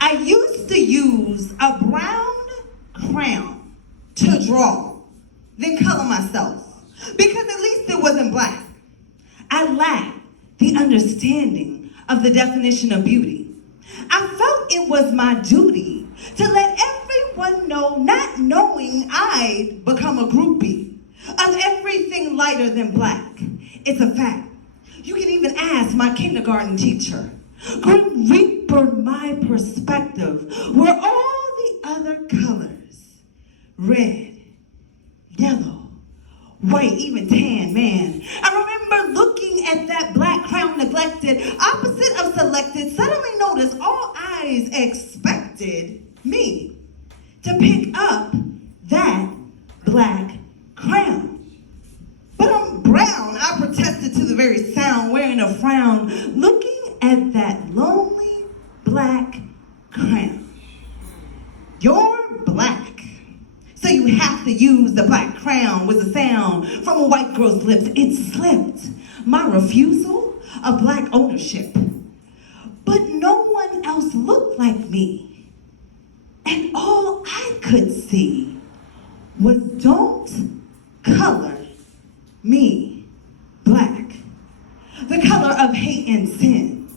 I used to use a brown crayon to draw, then color myself, because at least it wasn't black. I lacked the understanding of the definition of beauty. I felt it was my duty to let everyone know, not knowing I'd become a groupie of everything lighter than black. It's a fact. You can even ask my kindergarten teacher. Grim Reaper, my perspective, were all the other colors. Red, yellow, white, even tan, man. I remember looking at that black crown neglected, opposite of selected, suddenly noticed all eyes expected me to pick up that black crown. But I'm brown, I protested to the very sound, wearing a frown, looking at that lonely black crown. You're black, so you have to use the black crown, was a sound from a white girl's lips. It slipped my refusal of black ownership. But no one else looked like me. And all I could see was don't color me black. The color of hate and sin.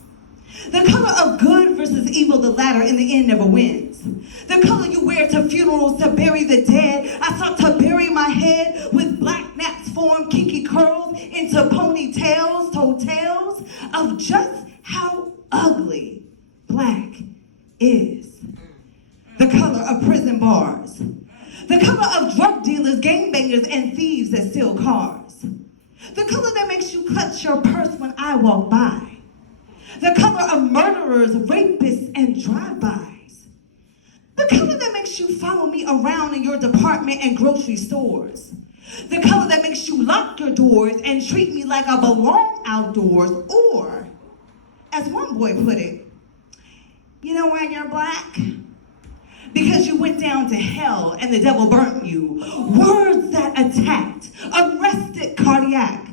The color of good versus evil, the latter in the end never wins. The color you wear to funerals to bury the dead. I sought to bury my head with black naps form kinky curls into ponytails, told tales of just how ugly black is. The color of prison bars. The color of drug dealers, gangbangers, and thieves that steal cars. The color that makes you clutch your purse when I walk by. The color of murderers, rapists, and drive-bys. The color that makes you follow me around in your department and grocery stores. The color that makes you lock your doors and treat me like I belong outdoors. Or, as one boy put it, you know why you're black? Because you went down to hell and the devil burnt you. Words that attacked, arrested cardiac.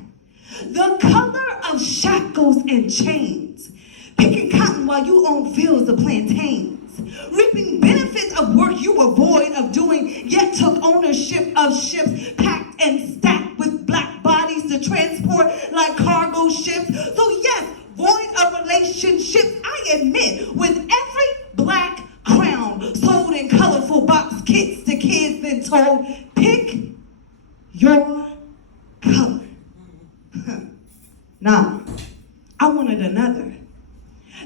The color of shackles and chains. Picking cotton while you own fields of plantains. Reaping benefits of work you were void of doing, yet took ownership of ships packed and stacked with black bodies to transport like cargo ships. So yes, void of relationships, I admit, with every black crown sold in colorful box kits to kids then told, pick your color. Nah, I wanted another.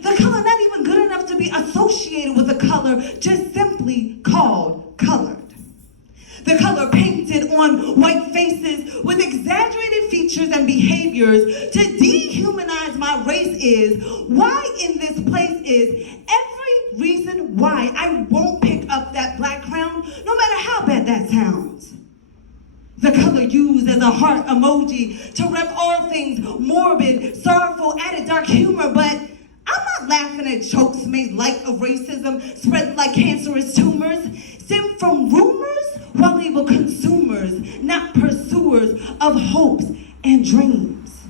The color not even good enough to be associated with a color, just simply called colored. The color painted on white faces with exaggerated features and behaviors to dehumanize my race is why in this place is every reason why I won't pick up that black crown, no matter how bad that sounds. The color used as a heart emoji to rep all things morbid, sorrowful, added dark humor, but I'm not laughing at jokes made light of racism, spread like cancerous tumors, stem from rumors while label consumers, not pursuers of hopes and dreams.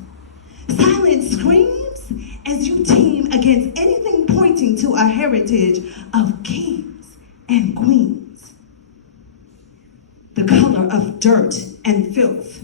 Silent screams as you team against anything pointing to a heritage of kings and queens. The color of dirt and filth,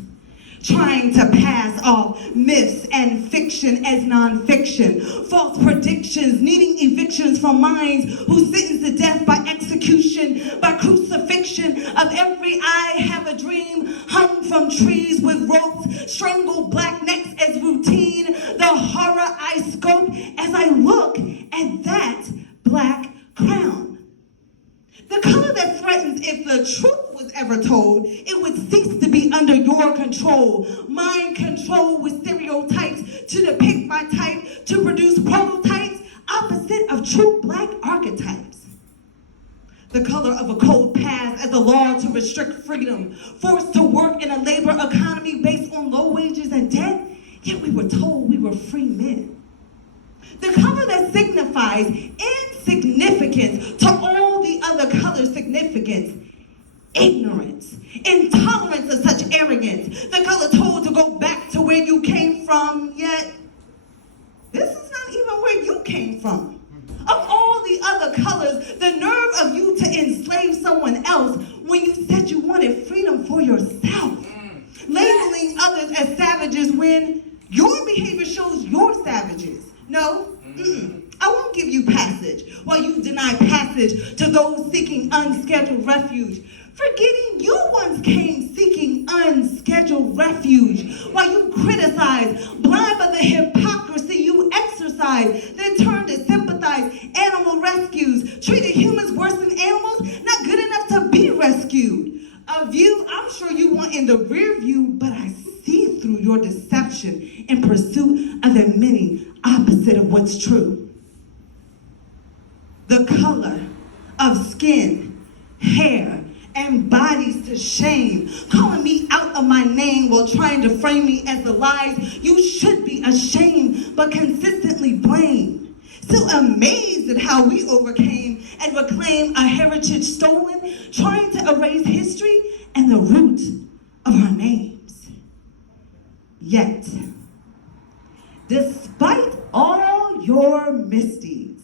trying to pass off myths and fiction as nonfiction, false predictions, needing evictions from minds who sentence to death by execution, by crucifixion of every I have a dream, hung from trees with ropes, strangled black necks as routine, the horror I scope as I look at that black crown. The color that threatens if the truth was ever told, it would cease to be under your control. Mind control with stereotypes to depict my type, to produce prototypes opposite of true black archetypes. The color of a cold path as a law to restrict freedom, forced to work in a labor economy based on low wages and debt, yet we were told we were free men. The color that signifies insignificance to all the other colors' significance. Ignorance, intolerance of such arrogance. The color told to go back to where you came from, yet this is not even where you came from. Of all the other other colors, the nerve of you to enslave someone else when you said you wanted freedom for yourself. Labeling others as savages when your behavior shows you're savages. No, I won't give you passage while you deny passage to those seeking unscheduled refuge. Forgetting you once came seeking unscheduled refuge while you criticize, blind by the hypocrisy you exercise, then turn to sympathize animal rescues, treated humans worse than animals, not good enough to be rescued. A view I'm sure you want in the rear view, but I see through your deception in pursuit of the many opposite of what's true. The color of skin, hair, and bodies to shame, calling me out of my name while trying to frame me as the lies you should be ashamed but consistently blame. Still amazed at how we overcame and reclaim a heritage stolen, trying to erase history and the root of our names. Yet, despite all your misdeeds,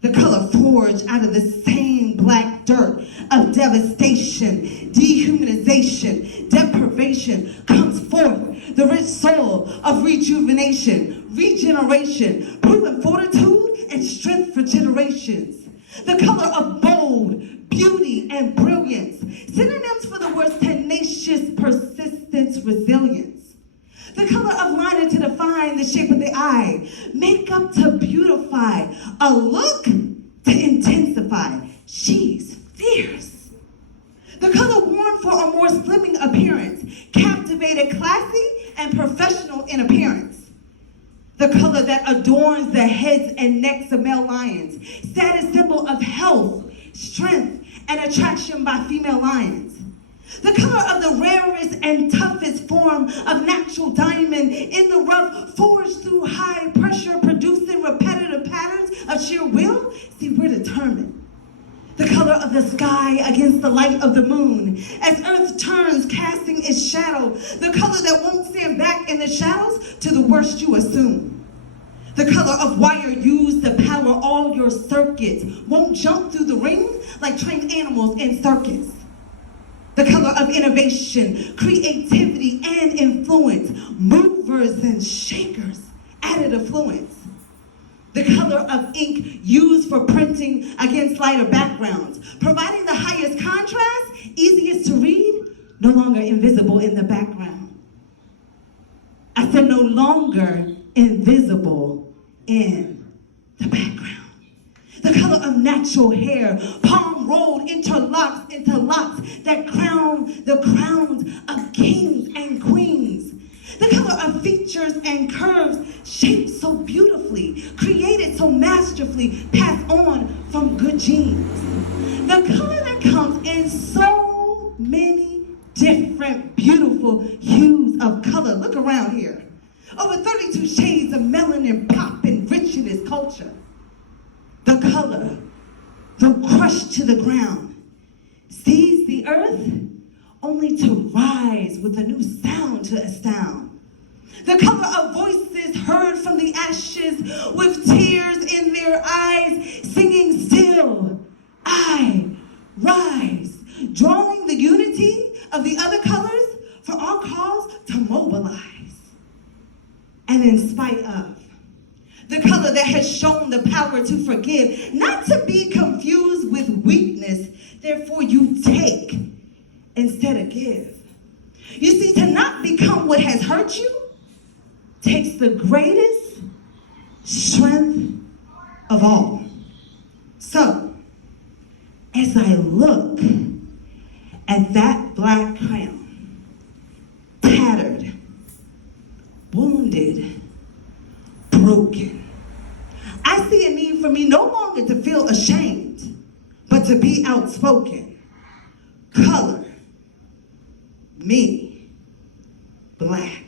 the color forged out of the same black dirt of devastation, dehumanization, deprivation comes forth the rich soul of rejuvenation, regeneration, proven fortitude and strength for generations. The color of bold, beauty, and brilliance, synonyms for the words tenacious, persistence, resilience. The color of liner to define the shape of the eye, makeup to beautify, a look to intensify. She's fierce. The color worn for a more slimming appearance, captivated, classy, and professional in appearance. The color that adorns the heads and necks of male lions, status symbol of health, strength, and attraction by female lions. The color of the rarest and toughest form of natural diamond in the rough, forged through high pressure, producing repetitive patterns of sheer will. See, we're determined. The color of the sky against the light of the moon, as earth turns, casting its shadow. The color that won't stand back in the shadows to the worst you assume. The color of wire used to power all your circuits, won't jump through the ring like trained animals in circus. The color of innovation, creativity, and influence, movers and shakers, added affluence. The color of ink used for printing against lighter backgrounds, providing the highest contrast, easiest to read, no longer invisible in the background. I said no longer invisible in the background. The color of natural hair, palm rolled, interlocks into locks that crown the crowns of kings and queens. The color of features and curves, shaped so beautifully, created so masterfully, passed on from good genes. The color that comes in so many different beautiful hues of color. Look around here. Over 32 shades of melanin pop and rich in its culture. The color, though crushed to the ground, sees the earth only to rise with a new sound to astound. The color of voices heard from the ashes with tears in their eyes, singing still, I rise, drawing the unity of the other colors for our cause to mobilize. And in spite of the color that has shown the power to forgive, not to be confused with weakness, therefore you take instead of give. You see, to not become what has hurt you takes the greatest strength of all. So, as I look at that black crown, tattered, wounded, broken, I see a need for me no longer to feel ashamed, but to be outspoken. Color me black.